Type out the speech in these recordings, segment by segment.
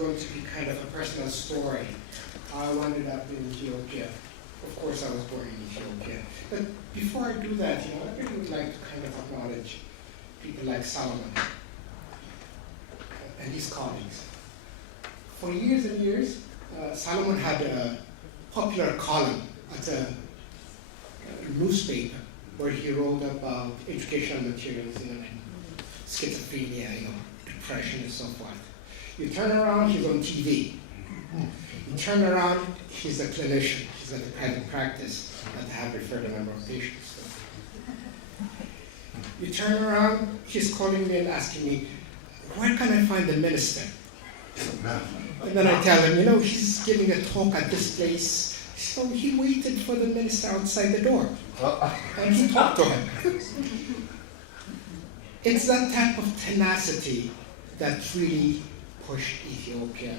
going to be kind of a personal story. I ended up in Ethiopia. Of course, I was born in Ethiopia. But before I do that, I really would like to kind of acknowledge people like Solomon and his colleagues. For years and years, Solomon had a popular column at a newspaper where he wrote about educational materials, schizophrenia, depression and so forth. You turn around, he's on TV. You turn around, he's a clinician. He's at a private practice that have referred a number of patients. You turn around, he's calling me and asking me, where can I find the minister? And then I tell him, he's giving a talk at this place. So he waited for the minister outside the door. And he talked to him. It's that type of tenacity that really pushed Ethiopia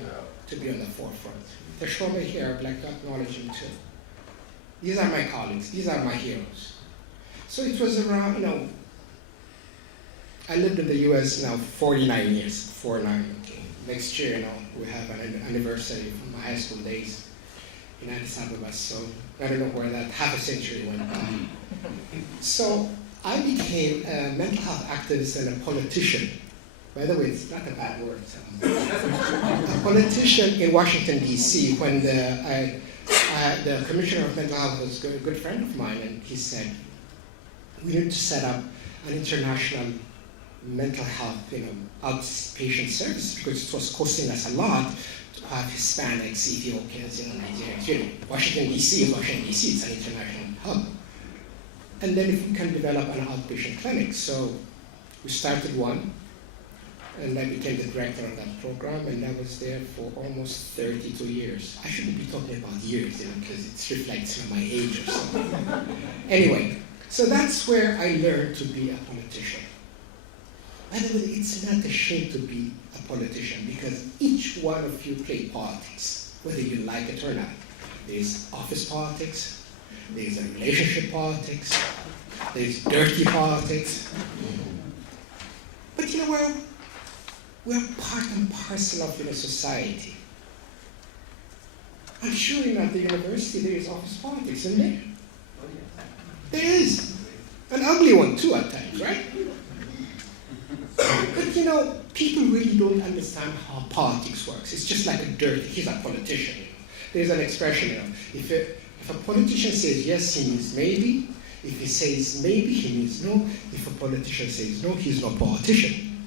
to be on the forefront. The Shome here, I'd like to acknowledge him too. These are my colleagues. These are my heroes. So it was around, I lived in the US now 49 years, 49. Okay. Next year, we have an anniversary from my high school days in Addis Ababa, so I don't know where that half a century went by. So I became a mental health activist and a politician. By the way, it's not a bad word. A politician in Washington, D.C., when the Commissioner of Mental Health was a good friend of mine, and he said, we need to set up an international mental health, outpatient service, because it was costing us a lot to have Hispanics, Ethiopians, Nigerians. Washington, D.C. is Washington, D.C., it's an international hub. And then if we can develop an outpatient clinic. So we started one, and I became the director of that program, and I was there for almost 32 years. I shouldn't be talking about years, because it reflects my age or something. Anyway, so that's where I learned to be a politician. By the way, it's not a shame to be a politician, because each one of you play politics, whether you like it or not. There's office politics, there's a relationship politics, there's dirty politics. But we're part and parcel of society. I'm sure at the university there is office politics, isn't there? There is. An ugly one too at times, right? But people really don't understand how politics works. It's just like he's a politician. There's an expression, if a politician says yes, he means maybe. If he says maybe, he means no. If a politician says no, he's no politician.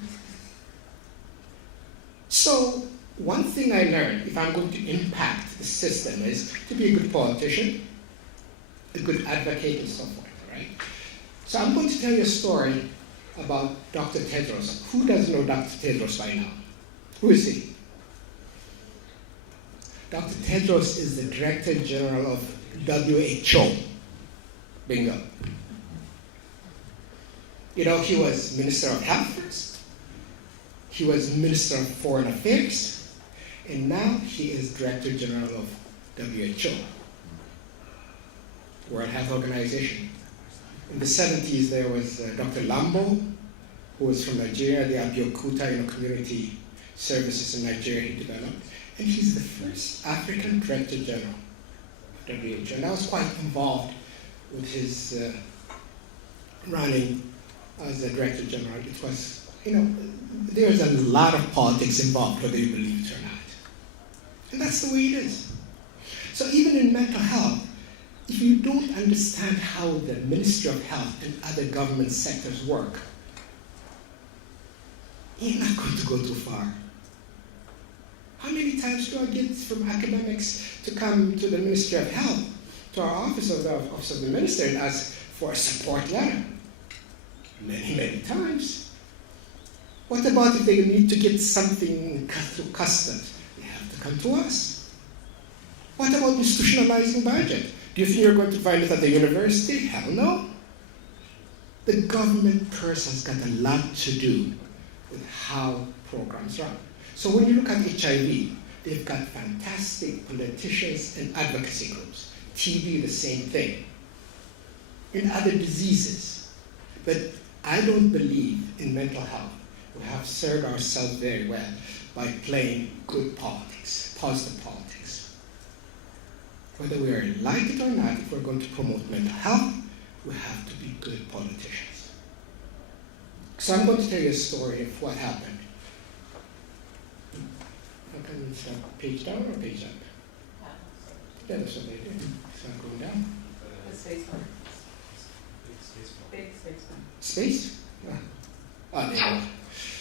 So one thing I learned, if I'm going to impact the system, is to be a good politician, a good advocate, and so forth, right? So I'm going to tell you a story about Dr. Tedros. Who doesn't know Dr. Tedros by now? Who is he? Dr. Tedros is the Director General of WHO. Bingo. He was Minister of Health first. He was Minister of Foreign Affairs. And now he is Director General of WHO, World Health Organization. In the 70s, there was Dr. Lambo, who was from Nigeria, the Abeokuta community services in Nigeria he developed. And he's the first African Director General of WHO. And I was quite involved with his running as the Director General. It was, there's a lot of politics involved, whether you believe it or not. And that's the way it is. So even in mental health, if you don't understand how the Ministry of Health and other government sectors work, you're not going to go too far. How many times do I get from academics to come to the Ministry of Health, to our office of the minister, and ask for a support letter? Many, many times. What about if they need to get something through customs? They have to come to us. What about institutionalizing budget? Do you think you're going to find it at the university? Hell no. The government purse has got a lot to do with how programs run. So when you look at HIV, they've got fantastic politicians and advocacy groups. TB, the same thing. In other diseases. But I don't believe in mental health We have served ourselves very well by playing good politics, positive politics. Whether we are like it or not, if we're going to promote mental health, we have to be good politicians. So I'm going to tell you a story of what happened. How can we start? Page down or page up? Yeah, that's what they do. It's not going down. The space bar. Big space bar. Space? Yeah. Ah, there you go.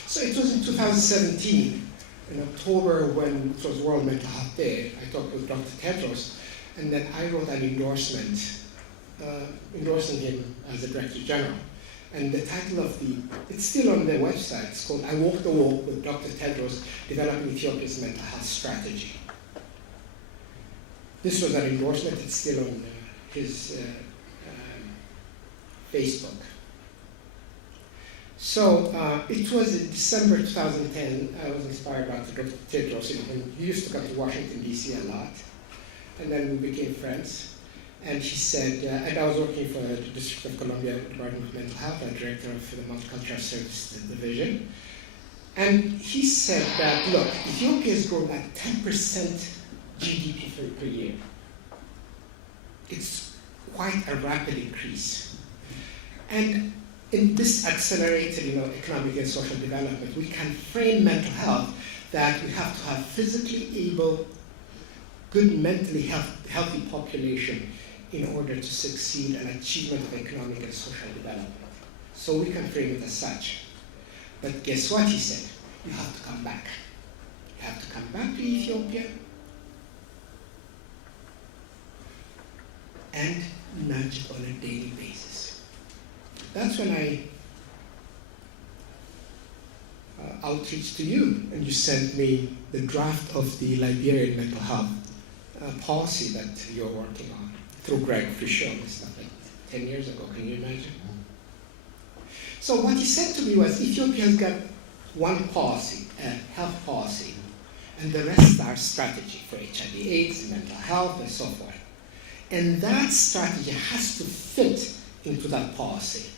So it was in 2017, in October, when it was World Mental Health Day. I talked with Dr. Tedros, and then I wrote an endorsement endorsing him as the Director General. And the title of it's still on their website. It's called I Walk the Walk with Dr. Tedros, Developing Ethiopia's Mental Health Strategy. This was an endorsement. It's still on his Facebook. So it was in December 2010. I was inspired by Dr. Tedros. He used to come to Washington, D.C. a lot. And then we became friends. And he said, and I was working for the District of Columbia Department of Mental Health, I'm director of the Multicultural Services Division. And he said that, look, Ethiopia has grown at 10% GDP per year. It's quite a rapid increase. And in this accelerated economic and social development, we can frame mental health that we have to have physically able, good mentally healthy population in order to succeed in achievement of economic and social development. So we can frame it as such. But guess what he said? You have to come back. You have to come back to Ethiopia and nudge on a daily basis. That's when I outreach to you, and you sent me the draft of the Liberian mental health policy that you're working on through Greg Fisher and stuff like 10 years ago. Can you imagine? So what he said to me was, Ethiopia has got one policy, a health policy, and the rest are strategy for HIV/AIDS, mental health, and so forth. And that strategy has to fit into that policy.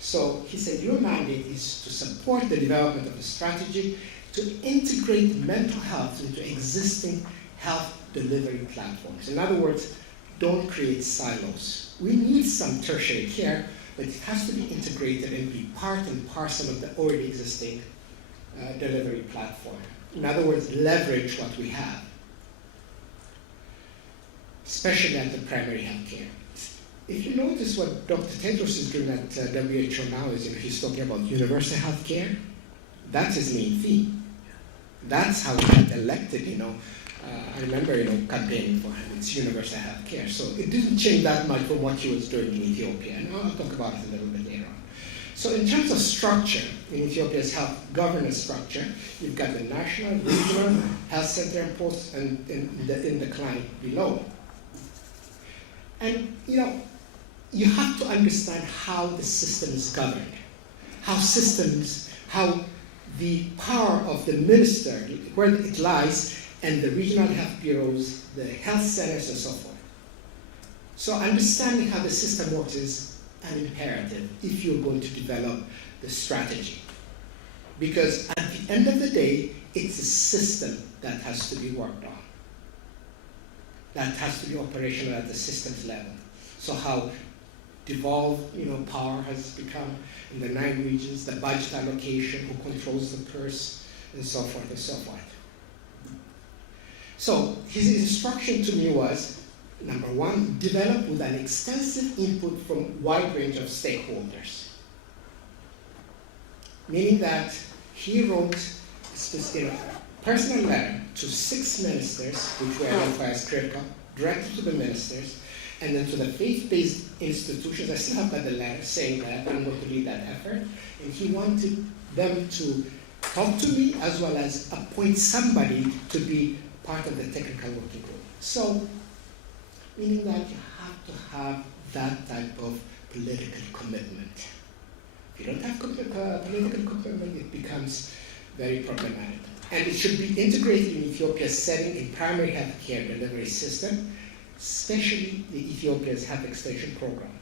So he said, your mandate is to support the development of a strategy to integrate mental health into existing health delivery platforms. In other words, don't create silos. We need some tertiary care, but it has to be integrated and be part and parcel of the already existing delivery platform. In other words, leverage what we have, especially at the primary health care. If you notice what Dr. Tedros is doing at WHO now is he's talking about universal health care. That's his main theme. That's how he got elected, I remember, campaigning for him. It's universal health care. So it didn't change that much from what he was doing in Ethiopia. And I'll talk about it a little bit later on. So in terms of structure, in Ethiopia's health governance structure, you've got the national, regional, health center, and post, and in the client below. And, you have to understand how the system is governed, how the power of the minister, where it lies, and the regional health bureaus, the health centers, and so forth. So understanding how the system works is an imperative if you're going to develop the strategy. Because at the end of the day, it's a system that has to be worked on, that has to be operational at the systems level. So how devolved, power has become in the 9 regions, the budget allocation, who controls the purse, and so forth and so forth. So his instruction to me was, number 1, develop with an extensive input from a wide range of stakeholders. Meaning that he wrote a personal letter to 6 ministers, which we identify as critical, directed to the ministers, and then to the faith-based institutions. I still have got the letter saying that I'm going to lead that effort. And he wanted them to talk to me as well as appoint somebody to be part of the technical working group. So, meaning that you have to have that type of political commitment. If you don't have political commitment, it becomes very problematic. And it should be integrated in Ethiopia's setting in primary health care delivery system, especially the Ethiopia's health extension program.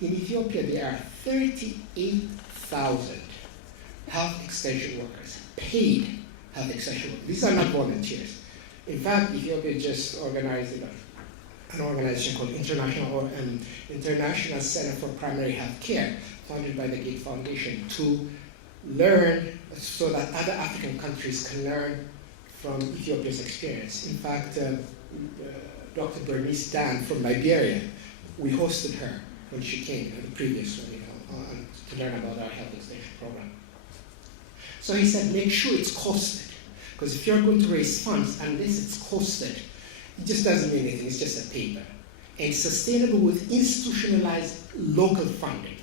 In Ethiopia, there are 38,000 health extension workers, paid health extension workers. These are not volunteers. In fact, Ethiopia just organized an organization called International Center for Primary Health Care, funded by the Gates Foundation, to learn so that other African countries can learn from Ethiopia's experience. In fact, Dr. Bernice Dan from Liberia, we hosted her when she came in the previous one, to learn about our health extension program. So he said, make sure it's costed, because if you're going to raise funds unless it's costed, it just doesn't mean anything, it's just a paper. And sustainable with institutionalized local funding.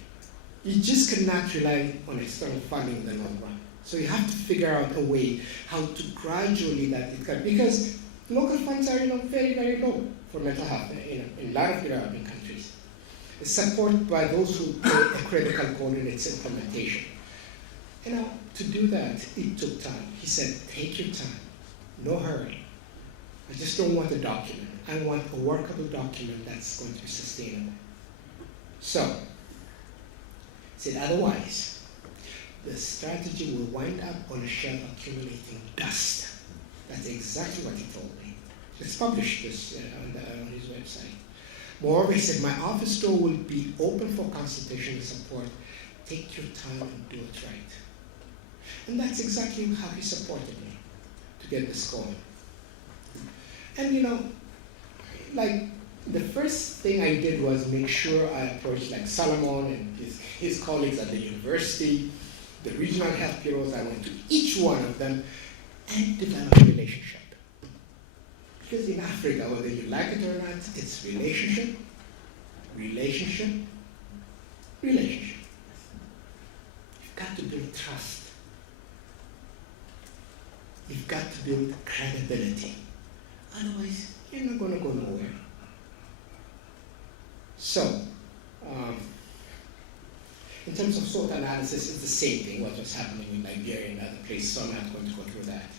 You just cannot rely on external funding in the long run. So you have to figure out a way how to gradually that it can, because local funds are very, very low for mental health in a lot of developing countries. It's supported by those who play a critical role in its implementation. To do that, it took time. He said, take your time, no hurry. I just don't want a document. I want a workable document that's going to be sustainable. So, he said, otherwise, the strategy will wind up on a shelf accumulating dust. That's exactly what he told me. Let's publish this on his website. Moreover, he said, my office door will be open for consultation and support. Take your time and do it right. And that's exactly how he supported me to get this going. And like the first thing I did was make sure I approached like Solomon and his colleagues at the university, the regional health bureaus. I went to each one of them and developed a relationship. Because in Africa, whether you like it or not, it's relationship, relationship, relationship. You've got to build trust. You've got to build credibility. Otherwise, you're not going to go nowhere. So, in terms of SWOT analysis, it's the same thing, what was happening in Liberia and other places, so I'm not going to go through that.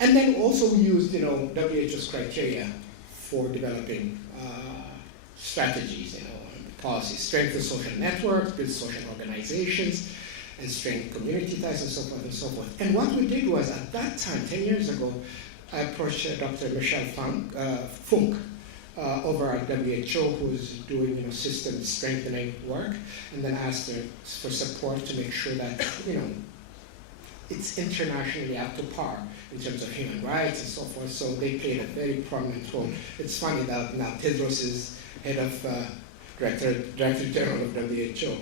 And then also we used, WHO's criteria for developing strategies, policies, strengthen social networks, build social organizations, and strengthen community ties, and so forth and so forth. And what we did was, at that time, 10 years ago, I approached Dr. Michelle Funk over at WHO, who's doing system strengthening work, and then asked her for support to make sure that it's internationally up to par in terms of human rights and so forth. So they played a very prominent role. It's funny that now Tedros is head of Director General of WHO.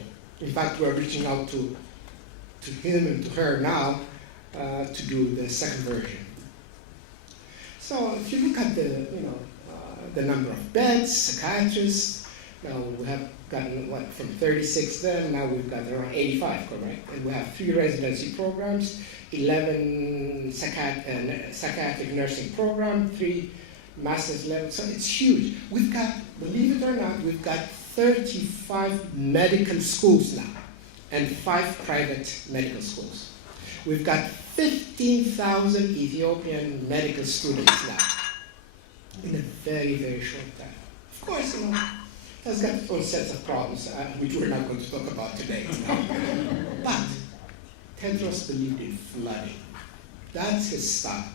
In fact, we're reaching out to him and to her now to do the second version. So if you look at the number of beds, psychiatrists, now we have gotten from 36 then, now we've got around 85, correct? And we have 3 residency programs, 11 psychiatric nursing programs, 3 master's levels, so it's huge. We've got, believe it or not, we've got 35 medical schools now, and 5 private medical schools. We've got 15,000 Ethiopian medical students now, in a very, very short time. Of course, that's got its own sets of problems, which we're not going to talk about today. But Tedros believed in flooding. That's his style.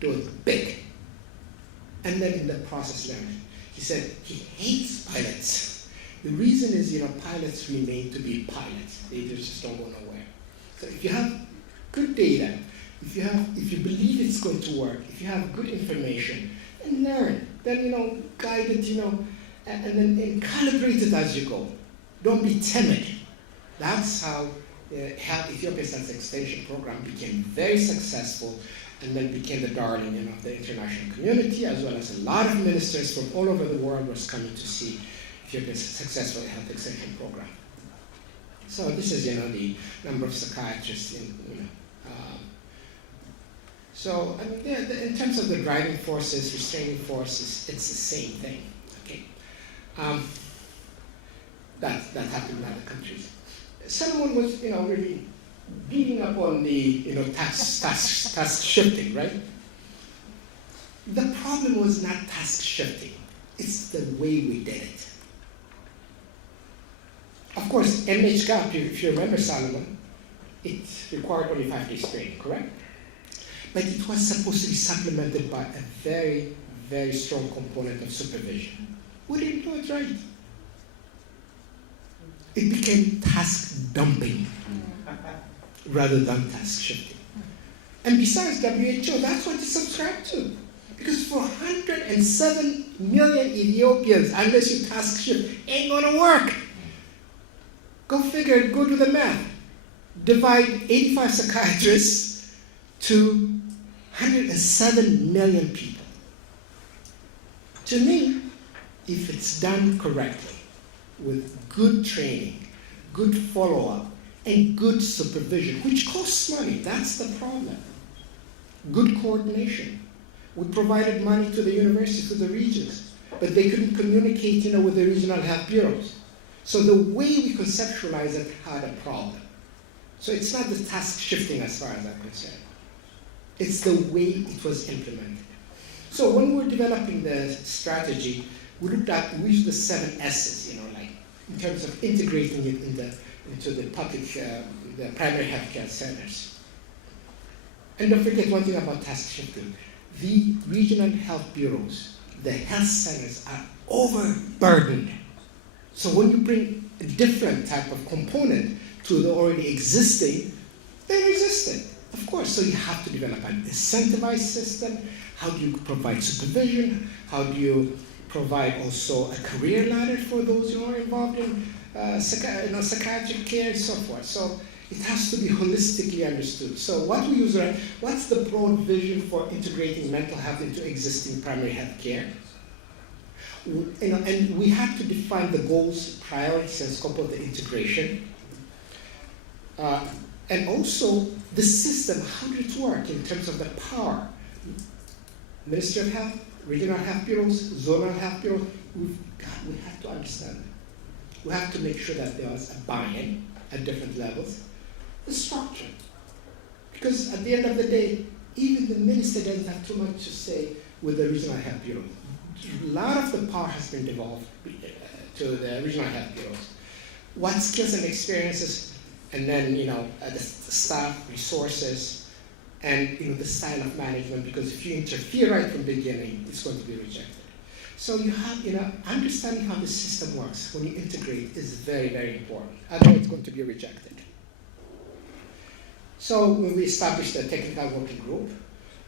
Do it big. And then in the process learned. He said he hates pilots. The reason is, pilots remain to be pilots. They just don't go nowhere. So if you have good data, if you believe it's going to work, if you have good information, and learn, then guide it, and then calibrate it as you go. Don't be timid. That's how Ethiopia's Health Extension Program became very successful, and then became the darling of the international community, as well as a lot of ministers from all over the world was coming to see Ethiopia's successful health extension program. So this is, the number of psychiatrists So, in terms of the driving forces, restraining forces, it's the same thing. Okay, that happened in other countries. Someone was, really beating up on the, task shifting, right? The problem was not task shifting; it's the way we did it. Of course, MHGAP, if you remember Solomon, it required only 5 days training, correct? But it was supposed to be supplemented by a very, very strong component of supervision. We didn't do it right. It became task dumping rather than task shifting. And besides WHO, that's what it subscribed to. Because for 107 million Ethiopians, unless you task shift, ain't gonna work. Go figure, go do the math. Divide 85 psychiatrists to 107 million people. To me, if it's done correctly, with good training, good follow-up, and good supervision, which costs money, that's the problem. Good coordination. We provided money to the university, to the regions, but they couldn't communicate, with the regional health bureaus. So the way we conceptualize it had a problem. So it's not the task shifting as far as I'm concerned. It's the way it was implemented. So when we were developing the strategy, we used the 7 S's, in terms of integrating it into the public, the primary healthcare centers. And don't forget one thing about task shifting. The regional health bureaus, the health centers are overburdened. So when you bring a different type of component to the already existing, they resist it, of course. So you have to develop an incentivized system. How do you provide supervision? How do you provide also a career ladder for those who are involved in psychiatric care and so forth? So it has to be holistically understood. So what's the broad vision for integrating mental health into existing primary health care? And we have to define the goals, priorities, and scope of the integration. And also the system, how did it work in terms of the power? Ministry of Health, regional health bureaus, zonal health bureaus, we have to understand it. We have to make sure that there was a buy-in at different levels. The structure. Because at the end of the day, even the minister doesn't have too much to say with the regional health bureau. A lot of the power has been devolved to the regional health bureaus. What skills and experiences, and then the staff, resources, and the style of management, because if you interfere right from the beginning, it's going to be rejected. So you have, understanding how the system works when you integrate is very, very important. Otherwise, it's going to be rejected. So when we established a technical working group,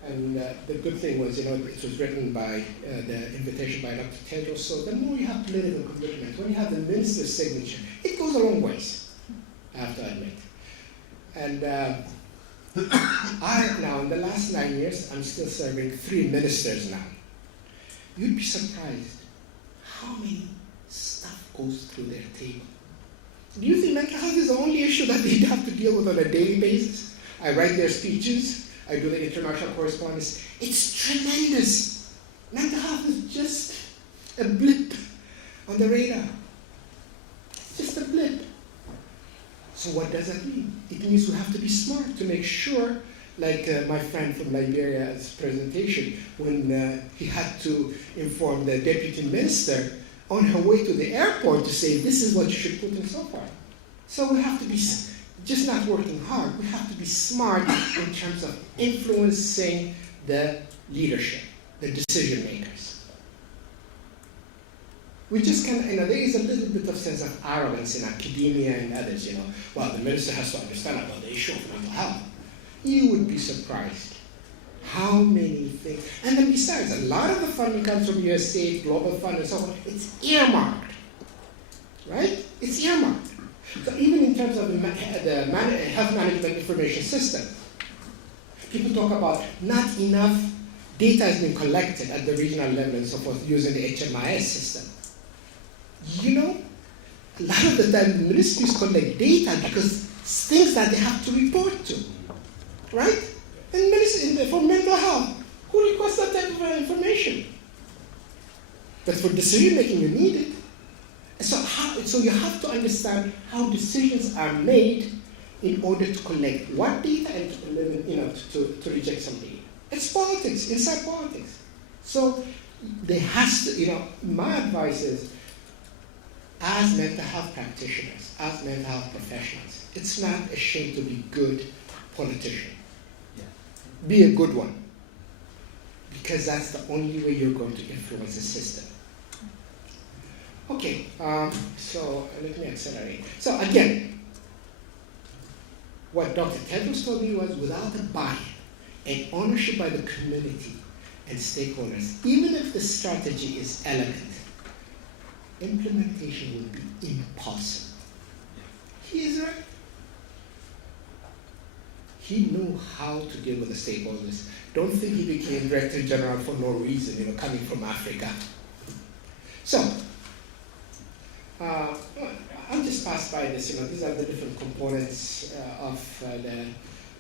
and the good thing was, it was written by the invitation by Dr. Tedros. So the more you have political commitment, when you have the minister's signature, it goes a long ways, I have to admit. And now, in the last 9 years, I'm still serving 3 ministers now. You'd be surprised how many stuff goes through their table. Do you think mental health is the only issue that they have to deal with on a daily basis? I write their speeches, I do the international correspondence. It's tremendous. Mental health is just a blip on the radar. Just a blip. So what does that mean? It means we have to be smart to make sure, like my friend from Liberia's presentation, when he had to inform the deputy minister on her way to the airport to say, this is what you should put and so forth. So we have to be just not working hard. We have to be smart in terms of influencing the leadership, the decision makers. We just there is a little bit of sense of arrogance in academia and others, well, the minister has to understand about the issue of mental health. You would be surprised how many things, and then besides, a lot of the funding comes from USAID, Global Fund, and so on. It's earmarked, right? It's earmarked. So even in terms of the health management information system, people talk about not enough data has been collected at the regional level and so forth using the HMIS system. A lot of the time the ministries collect data because it's things that they have to report to, right? And for mental health, who requests that type of information? But for decision making, you need it. So you have to understand how decisions are made in order to collect what data and to reject some data. It's politics, inside politics. So there has to, my advice is, as mental health practitioners, as mental health professionals, it's not a shame to be good politician. Yeah. Be a good one. Because that's the only way you're going to influence the system. Okay, so let me accelerate. So again, what Dr. Tedros told me was without a buy-in and ownership by the community and stakeholders, even if the strategy is elegant, implementation will be impossible. He is right. He knew how to deal with the stakeholders. Don't think he became Director General for no reason, coming from Africa. So, I'll just pass by this. These are the different components of the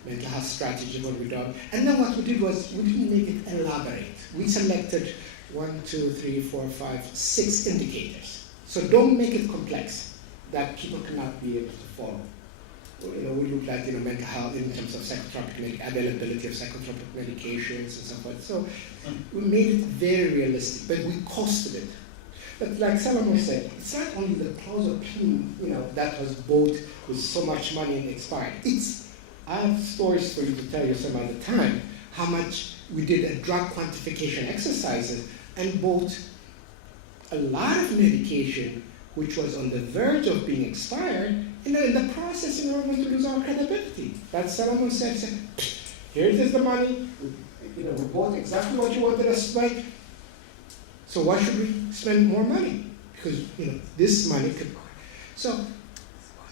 mental health strategy, what we done. And then what we did was we didn't make it elaborate. We selected 1, 2, 3, 4, 5, 6 indicators. So don't make it complex that people cannot be able to follow. We looked at mental health in terms of psychotropic availability of psychotropic medications and so forth. So we made it very realistic, but we costed it. But like Solomon said, it's not only the clozapine, that was bought with so much money and expired. I have stories for you to tell you some other time, how much we did a drug quantification exercises and bought a lot of medication which was on the verge of being expired. In the process, we're going to lose our credibility. That Solomon said, here it is the money. We bought exactly what you wanted us to buy. So why should we spend more money? Because this money could. So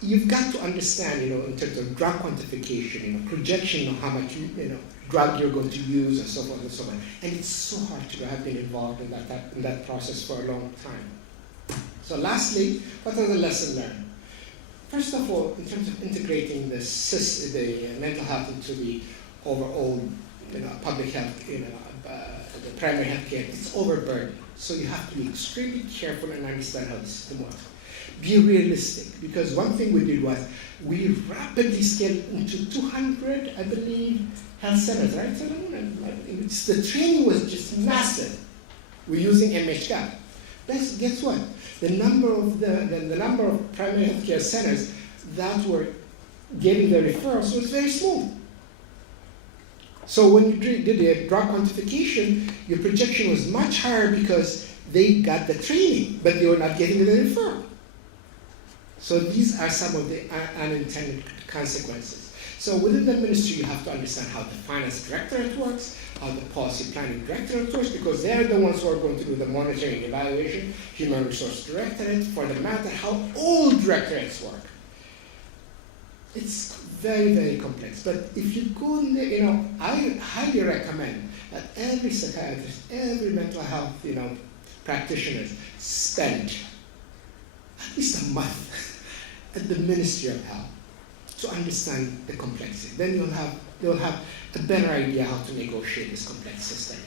you've got to understand, in terms of drug quantification, projection of how much drug you're going to use and so forth and so on. And it's so hard to have been involved in that process for a long time. So lastly, what are the lessons learned? First of all, in terms of integrating the mental health into the overall public health, the primary health care, it's overburdened. So you have to be extremely careful and understand how the system works. Be realistic, because one thing we did was we rapidly scaled into 200, I believe, health centers, right? So the training was just massive. We're using MHGAP. Guess what? The number of the number of primary health care centers that were getting the referrals was very small. So when you did the drug quantification, your projection was much higher because they got the training, but they were not getting the referral. So these are some of the unintended consequences. So within the ministry, you have to understand how the finance directorate works, how the policy planning directorate works, because they're the ones who are going to do the monitoring and evaluation, human resource directorate, for the matter how all directorates work. It's very, very complex. But if you go in there, I highly recommend that every psychiatrist, every mental health, practitioners spend at least a month at the Ministry of Health to understand the complexity. Then they'll have a better idea how to negotiate this complex system.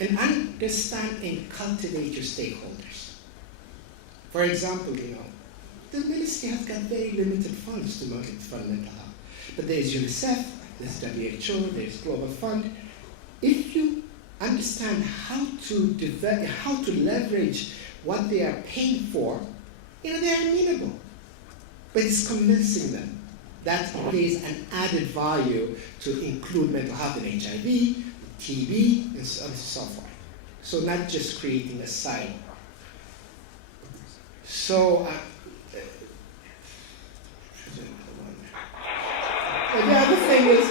And understand and cultivate your stakeholders. For example, the ministry has got very limited funds to fund mental health. But there's UNICEF, there's WHO, there's Global Fund. If you understand how to leverage what they are paying for, they're amenable. But it's convincing them that plays an added value to include mental health and HIV, TB, and so forth. So not just creating a silo. So the other thing is,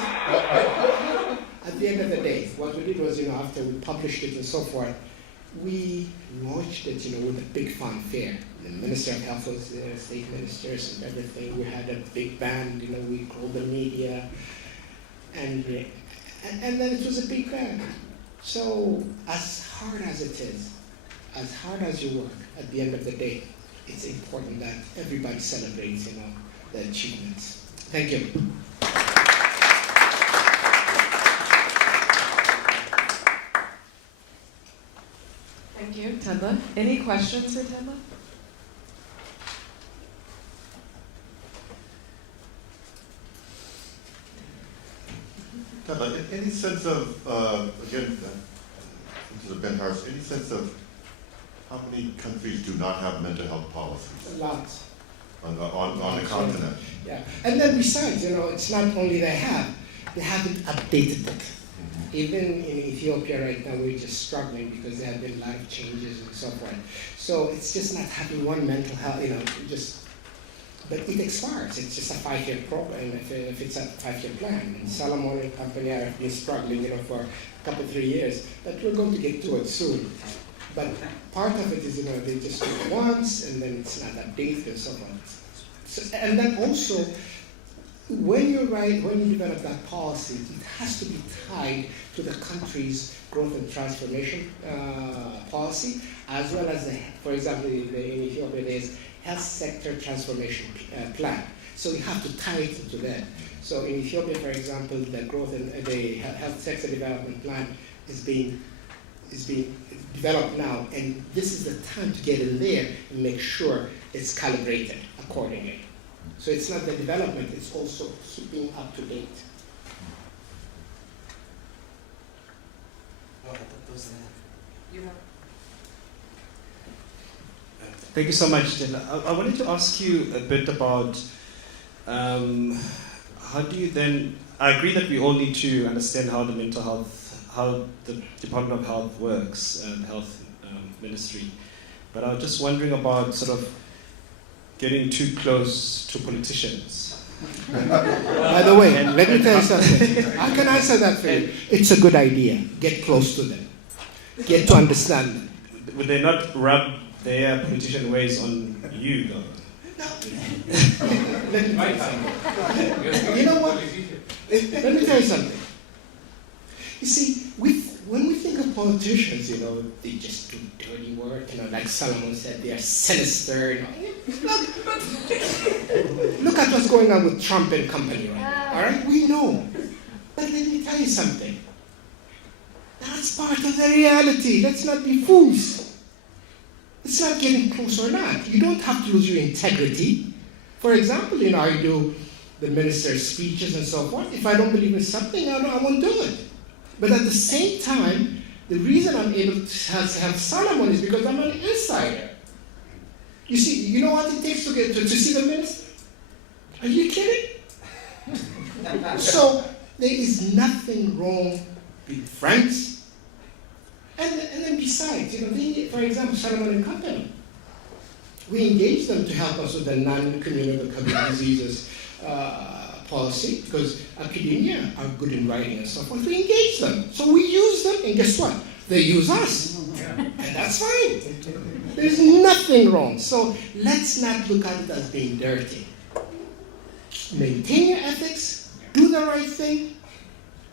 at the end of the day, what we did was, after we published it and so forth, we launched it, with a big fanfare. The Minister of Health was there, state ministers and everything. We had a big band, we called the media, and then it was a big band. So as hard as it is, as hard as you work, at the end of the day, it's important that everybody celebrates, the achievements. Thank you. Thank you, Tendla. Any questions for Tendla? Tendla, any sense of, again, into the Ben Harris, any sense of How many countries do not have mental health policies A lot. on the continent? Yeah. And then besides, it's not only they haven't updated it. Even in Ethiopia right now, we're just struggling because there have been a lot of changes and so forth. So it's just not having one mental health, but it expires. It's just a 5-year program, if it's a 5-year plan. And Solomon and company have been struggling, for a couple, 3 years, but we're going to get to it soon. But part of it is, they just do it once, and then it's not updated and so on. So, and then also, when you develop that policy, it has to be tied to the country's growth and transformation policy, as well as for example, in Ethiopia, there's health sector transformation plan. So you have to tie it into that. So in Ethiopia, for example, the growth and the health sector development plan is being developed now, and this is the time to get in there and make sure it's calibrated accordingly. So it's not the development, it's also keeping up to date. Thank you so much, Jen. I wanted to ask you a bit about how do you then, I agree that we all need to understand how the mental health, how the Department of Health works, and Health Ministry, but I was just wondering about sort of getting too close to politicians. By the way, let me tell you something. I can answer that for you. It's a good idea. Get close to them. Get to understand them. Would they not rub their politician ways on you, though? No. Let me tell you something. You know what? Let me tell you something. You see, when we think of politicians, they just do dirty work. Like Solomon said, they are sinister. Look at what's going on with Trump and company right now. All right, we know. But let me tell you something. That's part of the reality. Let's not be fools. It's not getting close or not. You don't have to lose your integrity. For example, I do the minister's speeches and so forth. If I don't believe in something, I won't do it. But at the same time, the reason I'm able to have Solomon is because I'm an insider. You see, you know what it takes to see the minister? Are you kidding? So there is nothing wrong with friends. And then besides, for example, Solomon and Company, we engage them to help us with the non-communicable diseases policy, because academia are good in writing and so forth. We engage them. So we use them, and guess what? They use us. And that's fine. There's nothing wrong. So let's not look at it as being dirty. Maintain your ethics, do the right thing,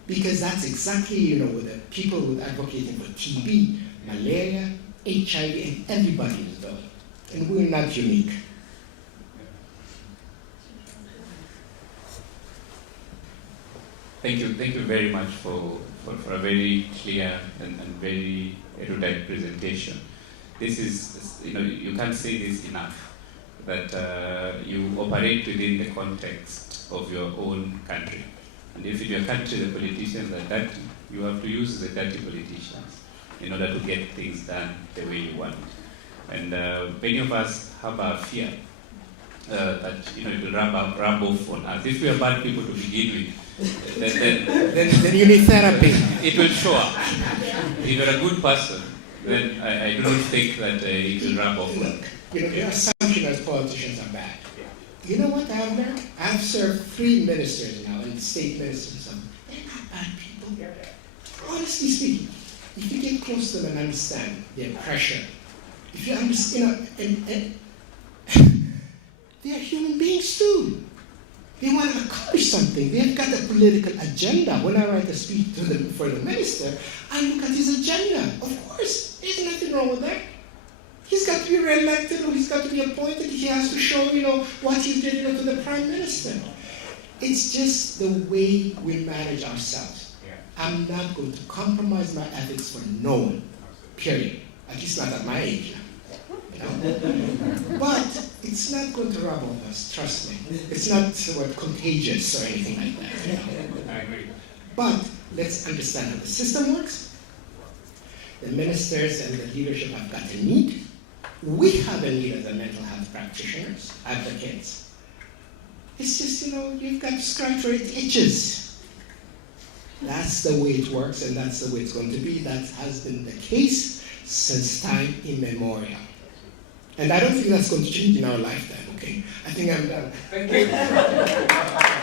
because that's exactly, with the people who are advocating for TB, malaria, HIV, and everybody is doing. And we're not unique. Thank you very much for a very clear and very erudite presentation. This is, you can't say this enough, that you operate within the context of your own country. And if in your country the politicians are dirty, you have to use the dirty politicians in order to get things done the way you want. And many of us have a fear that it will rub off on us. If we are bad people to begin with, then you need therapy. It will show up. If you're a good person, then I do not think that it will rub off. Look, the assumption as politicians are bad. You know what I have learned? I've served 3 ministers now, and state ministers. They're not bad people. Honestly speaking, if you get close to them and understand their pressure, if you understand, they are human beings too. They want to accomplish something. They've got a political agenda. When I write a speech for the minister, I look at his agenda. Of course, there's nothing wrong with that. He's got to be re-elected or he's got to be appointed. He has to show, what he did to the prime minister. It's just the way we manage ourselves. I'm not going to compromise my ethics for no one, period. At least not at my age. But it's not going to rub off us, trust me. It's not contagious or anything like that. I agree. But let's understand how the system works. The ministers and the leadership have got a need. we have a need as a mental health practitioners, advocates. It's just, you've got to scratch where it itches. That's the way it works, and that's the way it's going to be. That has been the case since time immemorial. And I don't think that's going to change in our lifetime, okay? I think I'm done. Thank you.